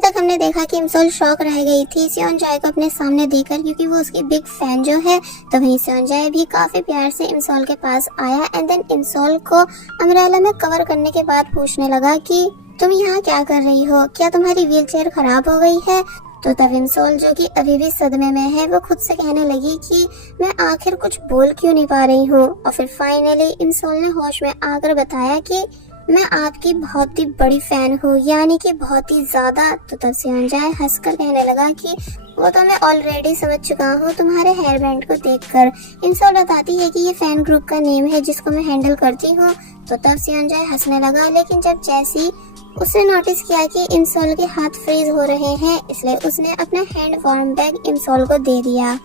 तक हमने देखा कि इमसोल शॉक रह गई थी सेओनजाए को अपने सामने देखकर, क्योंकि वो उसकी बिग फैन जो है। तो वहीं सेओनजाए भी काफी प्यार से इमसोल के पास आया एंड देन इमसोल को अम्ब्रेला में कवर करने के बाद पूछने लगा कि तुम यहाँ क्या कर रही हो, क्या तुम्हारी व्हीलचेयर खराब हो गई है। तो तब इमसोल जो कि अभी भी सदमे में है, वो खुद से कहने लगी कि मैं आखिर कुछ बोल क्यों नहीं पा रही हूँ। और फिर फाइनली इमसोल ने होश में आकर बताया कि मैं आपकी बहुत ही बड़ी फैन हूँ, यानी कि बहुत ही ज्यादा। तो तब सेओनजाए हंसकर कहने लगा कि वो तो मैं ऑलरेडी समझ चुका हूँ तुम्हारे हेयर बैंड को देखकर। इमसोल बताती है कि ये फैन ग्रुप का नेम है जिसको मैं हैंडल करती हूँ। तो तब सेओनजाए हंसने लगा, लेकिन जब जैसी उसने नोटिस किया कि इमसोल के हाथ फ्रीज हो रहे हैं, इसलिए उसने अपना हैंड वार्म बैग इमसोल को दे दिया।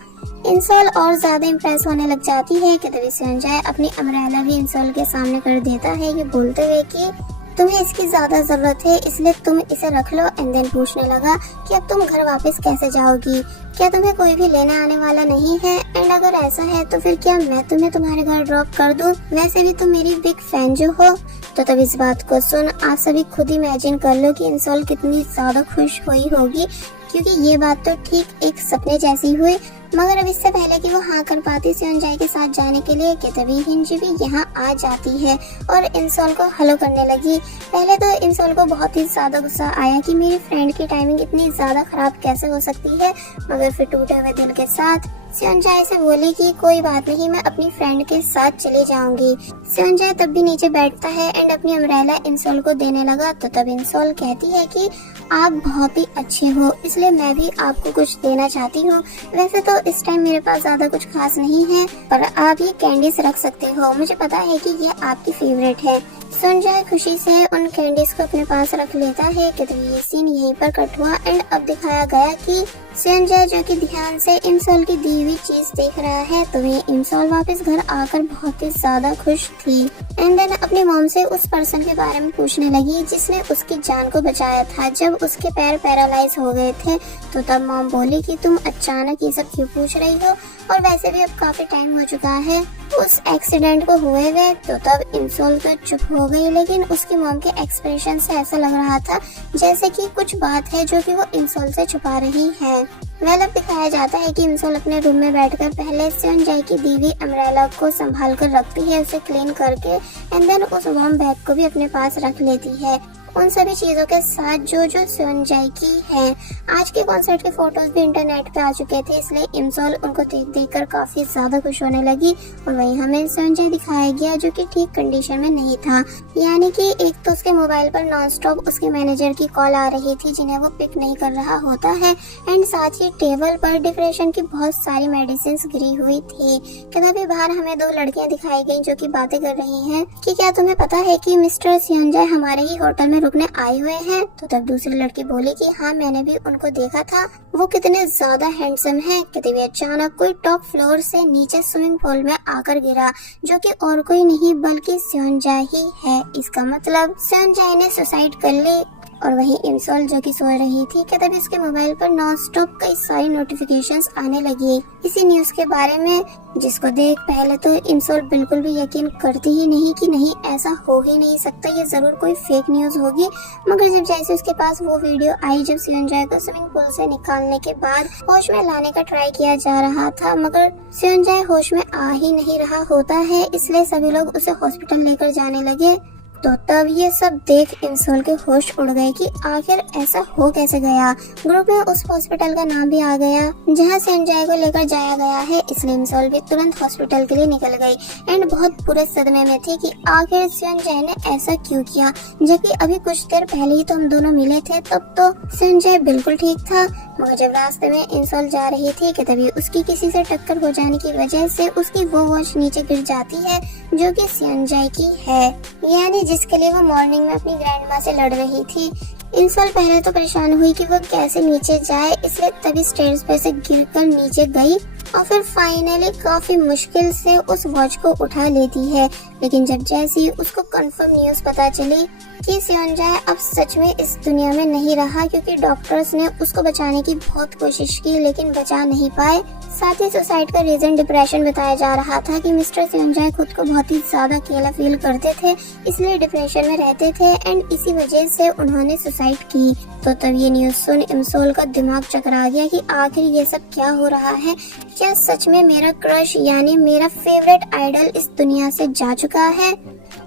इमसोल और ज्यादा इम्प्रेस होने लग जाती है कि तभी सेओनजाए अपनी अम्ब्रेला भी इमसोल के सामने कर देता है, ये बोलते हुए कि तुम्हें इसकी ज्यादा जरूरत है इसलिए तुम इसे रख लो। एंड देन पूछने लगा कि अब तुम घर वापस कैसे जाओगी, क्या तुम्हें कोई भी लेने आने वाला नहीं है, एंड अगर ऐसा है तो फिर क्या मैं तुम्हें तुम्हारे घर ड्रॉप कर दूं, वैसे भी तुम मेरी बिग फैन जो हो। तो तब इस बात को सुन आप सभी खुद इमेजिन कर लो कि इमसोल कितनी ज्यादा खुश हुई होगी, क्योंकि ये बात तो ठीक एक सपने जैसी हुई। मगर अब इससे पहले कि वो हाँ कर पाती सेओनजाए के साथ जाने के लिए कि तभी हिंजी भी यहाँ आ जाती है और इमसोल को हेलो करने लगी। पहले तो इमसोल को बहुत ही ज्यादा गुस्सा आया कि मेरी फ्रेंड की टाइमिंग इतनी ज्यादा खराब कैसे हो सकती है, मगर फिर टूटे हुए दिल के साथ सेओनजाए से बोली कि कोई बात नहीं, मैं अपनी फ्रेंड के साथ चली जाऊंगी। सेओनजाए तब भी नीचे बैठता है एंड अपनी अम्ब्रेला इमसोल को देने लगा। तो तब इमसोल कहती है कि आप बहुत ही अच्छे हो, इसलिए मैं भी आपको कुछ देना चाहती हूँ। वैसे तो इस टाइम मेरे पास ज्यादा कुछ खास नहीं है, पर आप ये कैंडीज रख सकते हो, मुझे पता है कि यह आपकी फेवरेट है। सेओनजाए खुशी से उन कैंडीज को अपने पास रख लेता है कि ये सीन यहीं पर कट हुआ एंड अब दिखाया गया कि सेओनजाए जो कि ध्यान से इमसोल की दी हुई चीज देख रहा है। तो वही इमसोल वापस घर आकर बहुत ही ज्यादा खुश थी एंड देन अपनी मॉम से उस पर्सन के बारे में पूछने लगी जिसने उसकी जान को बचाया था जब उसके पैर पैरालाइज हो गए थे। तो तब मॉम बोली कि तुम अचानक ये सब क्यों पूछ रही हो, और वैसे भी अब काफी टाइम हो चुका है उस एक्सीडेंट को हुए हुए। तो तब इमसोल तो चुप हो गई, लेकिन उसकी मॉम के एक्सप्रेशन से ऐसा लग रहा था जैसे कि कुछ बात है जो कि वो इमसोल से छुपा रही है। वेल अब दिखाया जाता है कि इमसोल अपने रूम में बैठकर पहले सेओनजाए की दी हुई अम्ब्रेला को संभाल कर रखती है, उसे क्लीन करके एंड देन उस वार्म बैग को भी अपने पास रख लेती है उन सभी चीजों के साथ जो सेओनजाए की है। आज के कॉन्सर्ट के फोटोज भी इंटरनेट पे आ चुके थे, इसलिए इमसोल उनको देख कर काफी ज्यादा खुश होने लगी। और वहीं हमें सेओनजाए दिखाया गया जो कि ठीक कंडीशन में नहीं था, यानी कि एक तो उसके मोबाइल पर नॉन स्टॉप उसके मैनेजर की कॉल आ रही थी जिन्हें वो पिक नहीं कर रहा होता है, एंड साथ ही टेबल पर डिप्रेशन की बहुत सारी मेडिसिन गिरी हुई थी। तभी बाहर हमें दो लड़कियां दिखाई गई जो कि बातें कर रही हैं कि क्या तुम्हें पता है कि मिस्टर सेओनजाए हमारे ही होटल में रुकने आए हुए हैं। तो तब दूसरी लड़की बोली कि हाँ मैंने भी उनको देखा था, वो कितने ज्यादा हैंडसम है। तभी अचानक कोई टॉप फ्लोर से नीचे स्विमिंग पूल में आकर गिरा, जो कि और कोई नहीं बल्कि सेओनजाए ही है। इसका मतलब सेओनजाए ने सुसाइड कर ली। और वहीं इमसोल जो कि सो रही थी कि तभी उसके मोबाइल पर नॉन स्टॉप कई सारी नोटिफिकेशंस आने लगी इसी न्यूज के बारे में, जिसको देख पहले तो इमसोल बिल्कुल भी यकीन करती ही नहीं कि नहीं ऐसा हो ही नहीं सकता, ये जरूर कोई फेक न्यूज होगी। मगर जब जैसे उसके पास वो वीडियो आई जब सेओनजाए को स्विमिंग पूल से निकालने के बाद होश में लाने का ट्राई किया जा रहा था, मगर सेओनजाए होश में आ ही नहीं रहा होता है, इसलिए सभी लोग उसे हॉस्पिटल लेकर जाने लगे। तो तब ये सब देख इमसोल के होश उड़ गए कि आखिर ऐसा हो कैसे गया। ग्रुप में उस हॉस्पिटल का नाम भी आ गया जहां सेओनजाए को लेकर जाया गया है, इसलिए इमसोल भी तुरंत हॉस्पिटल के लिए निकल गई एंड बहुत बुरे सदमे में थी कि आखिर सेओनजाए ने ऐसा क्यों किया, जबकि अभी कुछ देर पहले ही तो हम दोनों मिले थे, तब तो सेओनजाए बिल्कुल ठीक था। मगर जब रास्ते में इमसोल जा रही थी कि तभी उसकी किसी से टक्कर हो जाने की वजह से उसकी वो वॉच नीचे गिर जाती है जो कि सेओनजाए की है, यानी जिसके लिए वो मॉर्निंग में अपनी ग्रैंड माँ से लड़ रही थी। इमसोल पहले तो परेशान हुई कि वो कैसे नीचे जाए, इसलिए तभी स्टेयर्स पर से गिरकर नीचे गई और फिर फाइनली काफी मुश्किल से उस वॉच को उठा लेती है। लेकिन जब जैसी उसको कंफर्म न्यूज पता चली कि सेओनजाए अब सच में इस दुनिया में नहीं रहा, क्योंकि डॉक्टर्स ने उसको बचाने की बहुत कोशिश की लेकिन बचा नहीं पाए। साथ ही सुसाइड का रीजन डिप्रेशन बताया जा रहा था कि मिस्टर सेओनजाए खुद को बहुत ही ज्यादा अकेला फील करते थे, इसलिए डिप्रेशन में रहते थे एंड इसी वजह से उन्होंने सुसाइड की। तो तब ये न्यूज सुन इमसोल का दिमाग चकरा गया कि आखिर ये सब क्या हो रहा है। क्या सच में मेरा क्रश यानी मेरा फेवरेट आइडल इस दुनिया से जा चुका है?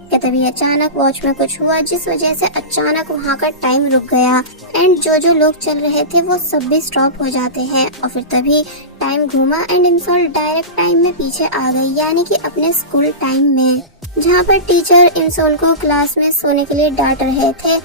क्या तभी अचानक वॉच में कुछ हुआ जिस वजह से अचानक वहाँ का टाइम रुक गया एंड जो लोग चल रहे थे वो सब भी स्टॉप हो जाते हैं। और फिर तभी टाइम घूमा एंड इमसोल डायरेक्ट टाइम में पीछे आ गई, यानी कि अपने स्कूल टाइम में, जहाँ पर टीचर इमसोल को क्लास में सोने के लिए डांट रहे थे।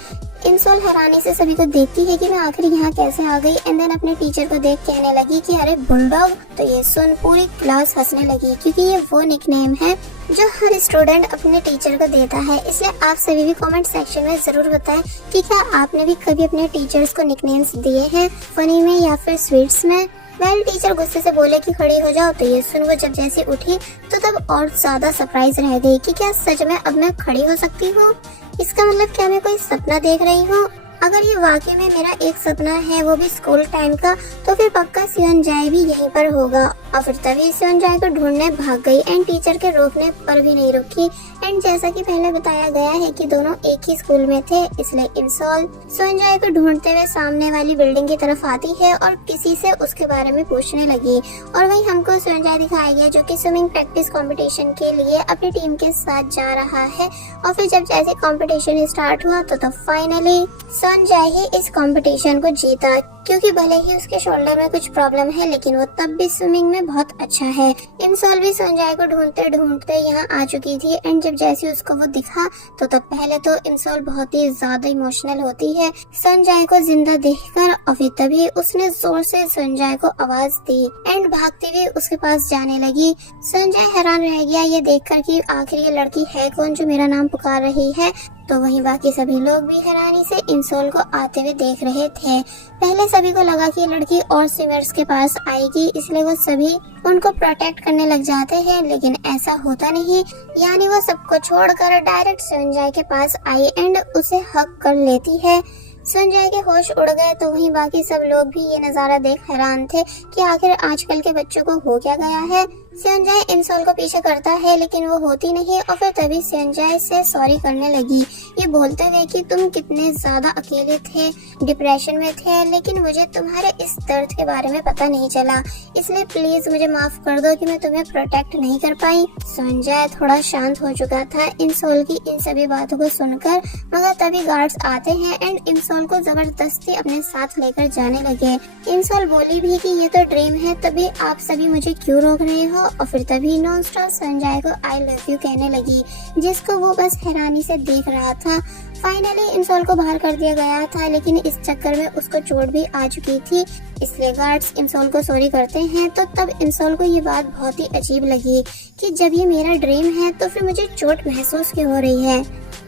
इमसोल हैरानी से सभी को देखती है कि मैं आखिर यहाँ कैसे आ गई एंड देन अपने टीचर को देख कहने लगी कि अरे बुलडॉग। तो ये सुन पूरी क्लास हंसने लगी, क्योंकि ये वो निकनेम है जो हर स्टूडेंट अपने टीचर को देता है। इसलिए आप सभी भी कमेंट सेक्शन में जरूर बताएं कि क्या आपने भी कभी अपने टीचर्स को निकनेम्स दिए हैं, फनी में या फिर स्वीट्स में। टीचर गुस्से से बोले कि खड़ी हो जाओ। तो ये सुन वो जब जैसे उठी तो तब और ज्यादा सरप्राइज रह गई कि क्या सच में अब मैं खड़ी हो सकती हूँ। इसका मतलब क्या मैं कोई सपना देख रही हूँ? अगर ये वाकई में मेरा एक सपना है, वो भी स्कूल टाइम का, तो फिर पक्का सेओनजाए भी यहीं पर होगा। और फिर तभी सेओनजाए को ढूंढने भाग गई एंड टीचर के रोकने पर भी नहीं रुकी। एंड जैसा कि पहले बताया गया है कि दोनों एक ही स्कूल में थे, इसलिए इमसोल सेओनजाए को ढूंढते हुए सामने वाली बिल्डिंग की तरफ आती है और किसी से उसके बारे में पूछने लगी। और वही हमको सेओनजाए दिखाया गया जो कि स्विमिंग प्रैक्टिस कंपटीशन के लिए अपनी टीम के साथ जा रहा है। और फिर जब जैसे कंपटीशन स्टार्ट हुआ तो फाइनली सेओनजाए ही इस कंपटीशन को जीता, क्योंकि भले ही उसके शोल्डर में कुछ प्रॉब्लम है लेकिन वो तब भी स्विमिंग में बहुत अच्छा है। इमसोल भी सेओनजाए को ढूंढते ढूंढते यहाँ आ चुकी थी एंड जब जैसे उसको वो दिखा तो तब पहले तो इमसोल बहुत ही ज्यादा इमोशनल होती है सेओनजाए को जिंदा देखकर। और फिर तभी उसने जोर से सेओनजाए को आवाज दी एंड भागती हुई उसके पास जाने लगी। सेओनजाए हैरान रह गया ये देखकर कि आखिर ये लड़की है कौन जो मेरा नाम पुकार रही है। तो वहीं बाकी सभी लोग भी हैरानी से इमसोल को आते हुए देख रहे थे। पहले सभी को लगा कि लड़की और स्विमर्स के पास आएगी, इसलिए वो सभी उनको प्रोटेक्ट करने लग जाते हैं, लेकिन ऐसा होता नहीं। यानी वो सबको छोड़कर डायरेक्ट सेओनजाए के पास आई एंड उसे हक कर लेती है। सेओनजाए के होश उड़ गए। तो वहीं बाकी सब लोग भी ये नजारा देख हैरान थे कि आखिर आजकल के बच्चों को हो क्या गया है। सेओनजाए इमसोल को पीछे करता है लेकिन वो होती नहीं और फिर तभी सेओनजाए से सॉरी करने लगी, ये बोलते हुए कि तुम कितने ज्यादा अकेले थे, डिप्रेशन में थे, लेकिन मुझे तुम्हारे इस दर्द के बारे में पता नहीं चला, इसलिए प्लीज मुझे माफ कर दो कि मैं तुम्हें प्रोटेक्ट नहीं कर पाई। सेओनजाए थोड़ा शांत हो चुका था इमसोल की इन सभी बातों को सुनकर, मगर तभी गार्ड्स आते हैं एंड इमसोल को जबरदस्ती अपने साथ लेकर जाने लगे। इमसोल बोली भी कि ये तो ड्रीम है, तभी आप सभी मुझे क्यों रोक रहे हो। और फिर तभी नॉन स्टॉप सेओनजाए को आई लव यू कहने लगी, जिसको वो बस हैरानी से देख रहा था। फाइनली इमसोल को बाहर कर दिया गया था, लेकिन इस चक्कर में उसको चोट भी आ चुकी थी, इसलिए गार्ड्स इमसोल को सॉरी करते हैं। तो तब इमसोल को ये बात बहुत ही अजीब लगी कि जब ये मेरा ड्रीम है तो फिर मुझे चोट महसूस क्यों हो रही है।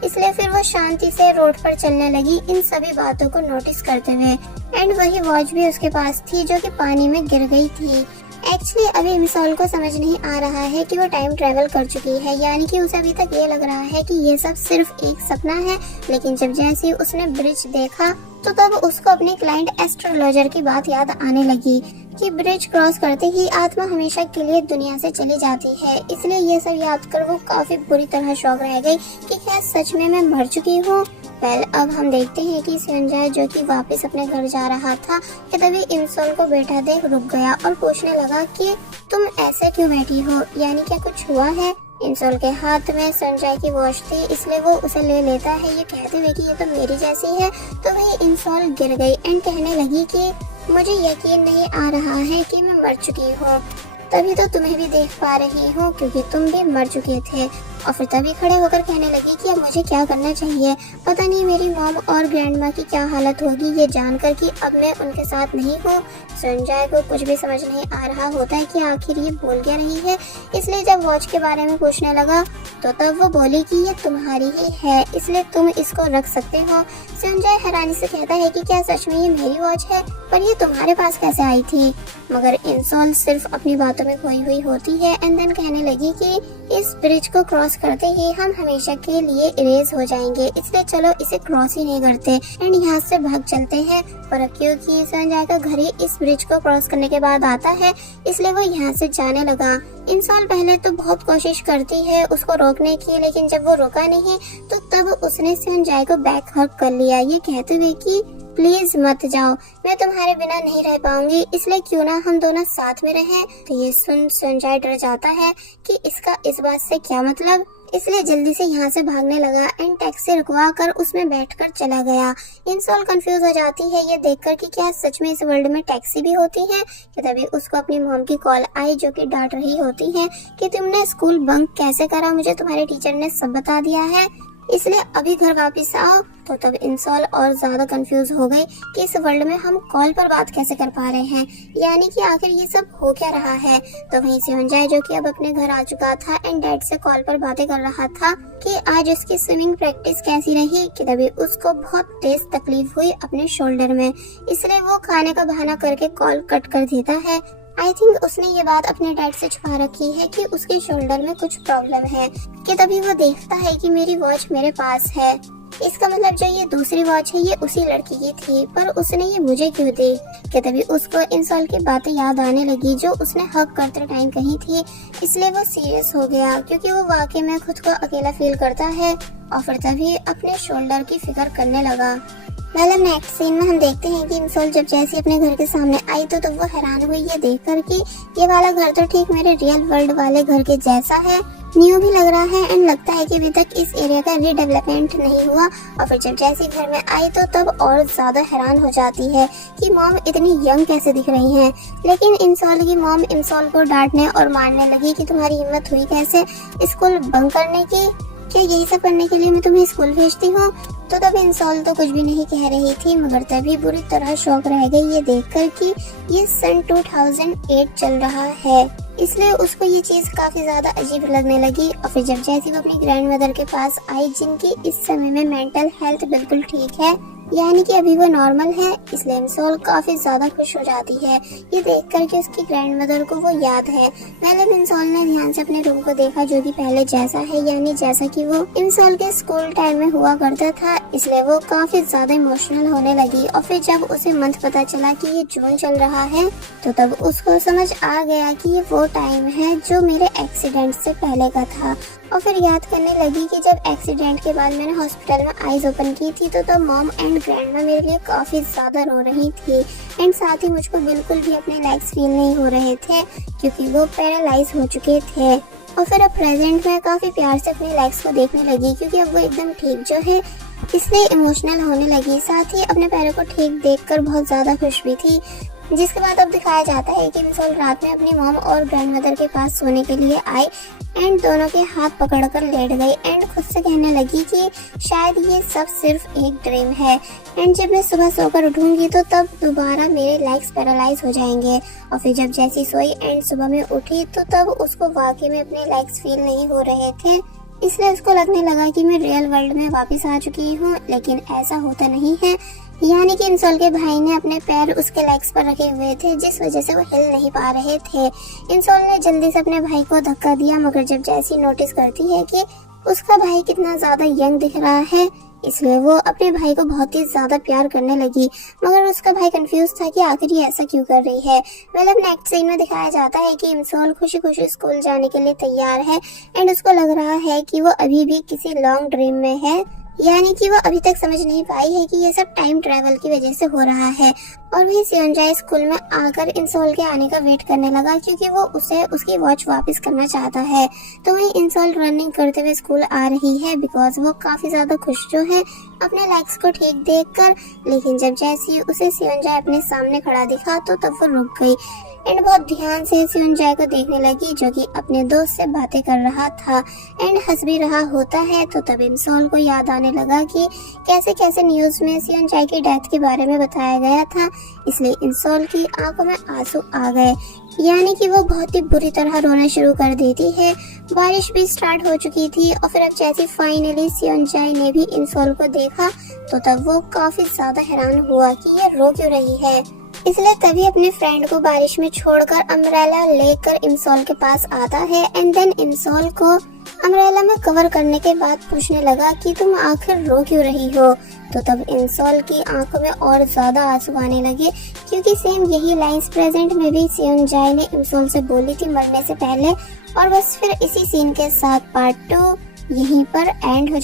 इसलिए फिर वो शांति से रोड पर चलने लगी इन सभी बातों को नोटिस करते हुए। एंड वही वॉच भी उसके पास थी जो कि पानी में गिर गई थी। एक्चुअली अभी इमसोल को समझ नहीं आ रहा है कि वो टाइम ट्रेवल कर चुकी है, यानी कि उसे अभी तक ये लग रहा है कि ये सब सिर्फ एक सपना है। लेकिन जब जैसे उसने ब्रिज देखा तो तब उसको अपने क्लाइंट एस्ट्रोलॉजर की बात याद आने लगी कि ब्रिज क्रॉस करते ही आत्मा हमेशा के लिए दुनिया से चली जाती है। इसलिए ये सब याद कर वो काफी बुरी तरह शॉक रह गई कि क्या सच में मैं मर चुकी हूँ। अब हम देखते हैं कि सेओनजाए जो कि वापस अपने घर जा रहा था कि तभी इमसोल को बैठा देख रुक गया और पूछने लगा कि तुम ऐसे क्यों बैठी हो, यानी क्या कुछ हुआ है। इमसोल के हाथ में सेओनजाए की वॉच थी, इसलिए वो उसे ले लेता है ये कहते हुए कि ये तो मेरी जैसी है। तो वही इमसोल गिर गई एंड कहने लगी कि मुझे यकीन नहीं आ रहा है कि मैं मर चुकी हूँ, तभी तो तुम्हें भी देख पा रही हूँ क्योंकि तुम भी मर चुके थे। और फिर तभी खड़े होकर कहने लगी कि अब मुझे क्या करना चाहिए। पता नहीं मेरी मॉम और ग्रैंड माँ की क्या हालत होगी ये जानकर कि अब मैं उनके साथ नहीं हूँ। संजय को कुछ भी समझ नहीं आ रहा होता है कि आखिर ये बोल क्या रही है। इसलिए जब वॉच के बारे में पूछने लगा तो तब वो बोली कि ये तुम्हारी ही है, इसलिए तुम इसको रख सकते हो। संजय हैरानी से कहता है कि क्या सच में ये मेरी वॉच है, पर ये तुम्हारे पास कैसे आई थी। मगर इंसॉल सिर्फ अपनी बातों में खोई हुई होती है एंड देन कहने लगी कि इस ब्रिज को क्रॉस करते ही हम हमेशा के लिए इरेज हो जाएंगे, इसलिए चलो इसे क्रॉस ही नहीं करते एंड यहाँ से भाग चलते हैं। पर क्योंकि संजय का घर ही इस ब्रिज को क्रॉस करने के बाद आता है, इसलिए वो यहाँ से जाने लगा। इंसॉल पहले तो बहुत कोशिश करती है उसको रोकने की, लेकिन जब वो रुका नहीं तो तब उसने संजय को बैक हग कर लिया, ये कहते हुए कि प्लीज मत जाओ, मैं तुम्हारे बिना नहीं रह पाऊंगी, इसलिए क्यों ना हम दोनों साथ में रहें। तो ये सुन संजय डर जाता है कि इसका इस बात से क्या मतलब, इसलिए जल्दी से यहाँ से भागने लगा एंड टैक्सी रुकवा कर उसमें बैठकर चला गया। इंसॉल कंफ्यूज हो जाती है ये देखकर कि क्या सच में इस वर्ल्ड में टैक्सी भी होती है। कि तभी उसको अपनी मॉम की कॉल आई जो कि डांट रही होती है कि तुमने स्कूल बंक कैसे करा, मुझे तुम्हारे टीचर ने सब बता दिया है, इसलिए अभी घर वापस आओ। तो तब इंसॉल और ज्यादा कंफ्यूज हो गई कि इस वर्ल्ड में हम कॉल पर बात कैसे कर पा रहे हैं, यानी कि आखिर ये सब हो क्या रहा है। तो वहीं संजय जो कि अब अपने घर आ चुका था एंड डैड से कॉल पर बातें कर रहा था कि आज उसकी स्विमिंग प्रैक्टिस कैसी रही। कि तभी उसको बहुत तेज तकलीफ हुई अपने शोल्डर में, इसलिए वो खाने का बहाना करके कॉल कट कर देता है। आई थिंक उसने ये बात अपने डैड से छुपा रखी है कि उसके शोल्डर में कुछ प्रॉब्लम है। कि तभी वो देखता है कि मेरी वॉच मेरे पास है, इसका मतलब जो ये दूसरी वॉच है ये उसी लड़की की थी, पर उसने ये मुझे क्यों दी। कि तभी उसको इंसॉल की बातें याद आने लगी जो उसने हक करते टाइम कही थी, इसलिए वो सीरियस हो गया क्योंकि वो वाकई में खुद को अकेला फील करता है और फिर तभी अपने शोल्डर की फिक्र करने लगा। मतलब नेक्स्ट सीन में हम देखते हैं कि इंसॉल जब जैसे अपने घर के सामने आई तो वो हैरान हुई ये देखकर कि ये वाला घर तो ठीक मेरे रियल वर्ल्ड वाले घर के जैसा है, न्यू भी लग रहा है एंड लगता है कि अभी तक इस एरिया का रीडेवलपमेंट नहीं हुआ। और फिर जब जैसे घर में आई तो तब और ज्यादा हैरान हो जाती है कि मॉम इतनी यंग कैसे दिख रही हैं। लेकिन इंसॉल की मॉम इंसॉल को डांटने और मारने लगी कि तुम्हारी हिम्मत हुई कैसे स्कूल बंक करने की, क्या यही सब करने के लिए मैं तुम्हें स्कूल भेजती हूँ। तो तब इंसॉल तो कुछ भी नहीं कह रही थी, मगर तभी बुरी तरह शॉक रह गई ये देखकर कि ये सन 2008 चल रहा है, इसलिए उसको ये चीज काफी ज्यादा अजीब लगने लगी। और फिर जब जैसे वो अपनी ग्रैंड मदर के पास आई जिनकी इस समय में मेंटल हेल्थ बिल्कुल ठीक है, यानी कि अभी वो नॉर्मल है, इसलिए इंसॉल काफी ज्यादा खुश हो जाती है ये देख कर कि उसकी ग्रैंड मदर को वो याद है। मतलब इंसॉल ने ध्यान से अपने रूम को देखा जो कि पहले जैसा है, यानी जैसा कि वो इंसॉल के स्कूल टाइम में हुआ करता था, इसलिए वो काफी ज्यादा इमोशनल होने लगी। और फिर जब उसे मंथ पता चला कि ये जून चल रहा है तो तब उसको समझ आ गया कि ये वो टाइम है जो मेरे एक्सीडेंट से पहले का था। और फिर याद करने लगी कि जब एक्सीडेंट के बाद मैंने हॉस्पिटल में आईज ओपन की थी तो तब मॉम एंड ग्रैंडमा मेरे लिए काफी ज्यादा रो रही थी एंड साथ ही मुझको बिल्कुल भी अपने लेग्स फील नहीं हो रहे थे क्योंकि वो पैरालाइज हो चुके थे। और फिर अब प्रेजेंट में काफी प्यार से अपने लेग्स को देखने लगी क्योंकि अब वो एकदम ठीक जो है, इसलिए इमोशनल होने लगी। साथ ही अपने पैरों को ठीक देखकर बहुत ज्यादा खुश भी थी। जिसके बाद अब दिखाया जाता है कि इंसॉल रात में अपनी मॉम और ग्रैंडमदर के पास सोने के लिए आई एंड दोनों के हाथ पकड़कर लेट गई एंड खुद से कहने लगी कि शायद ये सब सिर्फ एक ड्रीम है एंड जब मैं सुबह सोकर उठूंगी तो तब दोबारा मेरे लेग्स पैरालाइज हो जाएंगे। और फिर जब जैसी सोई एंड सुबह में उठी तो तब उसको वाकई में अपने लेग्स फील नहीं हो रहे थे, इसलिए उसको लगने लगा कि मैं रियल वर्ल्ड में वापस आ चुकी हूँ, लेकिन ऐसा होता नहीं है। यानी कि इंसॉल के भाई ने अपने पैर उसके लेग्स पर रखे हुए थे जिस वजह से वो हिल नहीं पा रहे थे। इंसॉल ने जल्दी से अपने भाई को धक्का दिया, मगर जब जैसी नोटिस करती है कि उसका भाई कितना ज्यादा यंग दिख रहा है, इसलिए वो अपने भाई को बहुत ही ज्यादा प्यार करने लगी। मगर उसका भाई कंफ्यूज था कि आखिर ये ऐसा क्यों कर रही है। मतलब नेक्स्ट सीन में दिखाया जाता है कि इंसॉल खुशी खुशी स्कूल जाने के लिए तैयार है एंड उसको लग रहा है कि वो अभी भी किसी लॉन्ग ड्रीम में है, यानी कि वो अभी तक समझ नहीं पाई है कि ये सब टाइम ट्रैवल की वजह से हो रहा है। और वही सेओनजाए स्कूल में आकर इंसोल के आने का वेट करने लगा क्योंकि वो उसे उसकी वॉच वापस करना चाहता है। तो वही इंसोल रनिंग करते हुए स्कूल आ रही है बिकॉज वो काफी ज्यादा खुश जो है अपने लेग्स को ठीक देखकर। लेकिन जब जैसे उसे सेओनजाए अपने सामने खड़ा दिखा तो तब वो रुक गई एंड बहुत ध्यान से सेओनजाए को देखने लगी जो कि अपने दोस्त से बातें कर रहा था एंड हंस भी रहा होता है। तो तब इंसोल को याद आने लगा कि कैसे कैसे न्यूज में सेओनजाए की डेथ के बारे में बताया गया था, इसलिए इंसोल की आंखों में आंसू आ गए, यानी कि वो बहुत ही बुरी तरह रोना शुरू कर देती है। बारिश भी स्टार्ट हो चुकी थी और फिर अब जैसे फाइनली सेओनजाए ने भी इंसोल को देखा तो तब वो काफी ज्यादा हैरान हुआ कि ये रो क्यों रही है। इसलिए तभी अपने फ्रेंड को बारिश में छोड़कर अम्ब्रेला लेकर इंसोल के पास आता है एंड देन इंसोल को अम्ब्रेला में कवर करने के बाद पूछने लगा कि तुम आखिर रो क्यों रही हो। तो तब इंसोल की आंखों में और ज्यादा आंसू आने लगे क्योंकि सेम यही लाइंस प्रेजेंट में भी सेओनजाए ने इंसोल से बोली थी मरने से पहले। और बस फिर इसी सीन के साथ पार्ट 2 यहीं पर एंड हो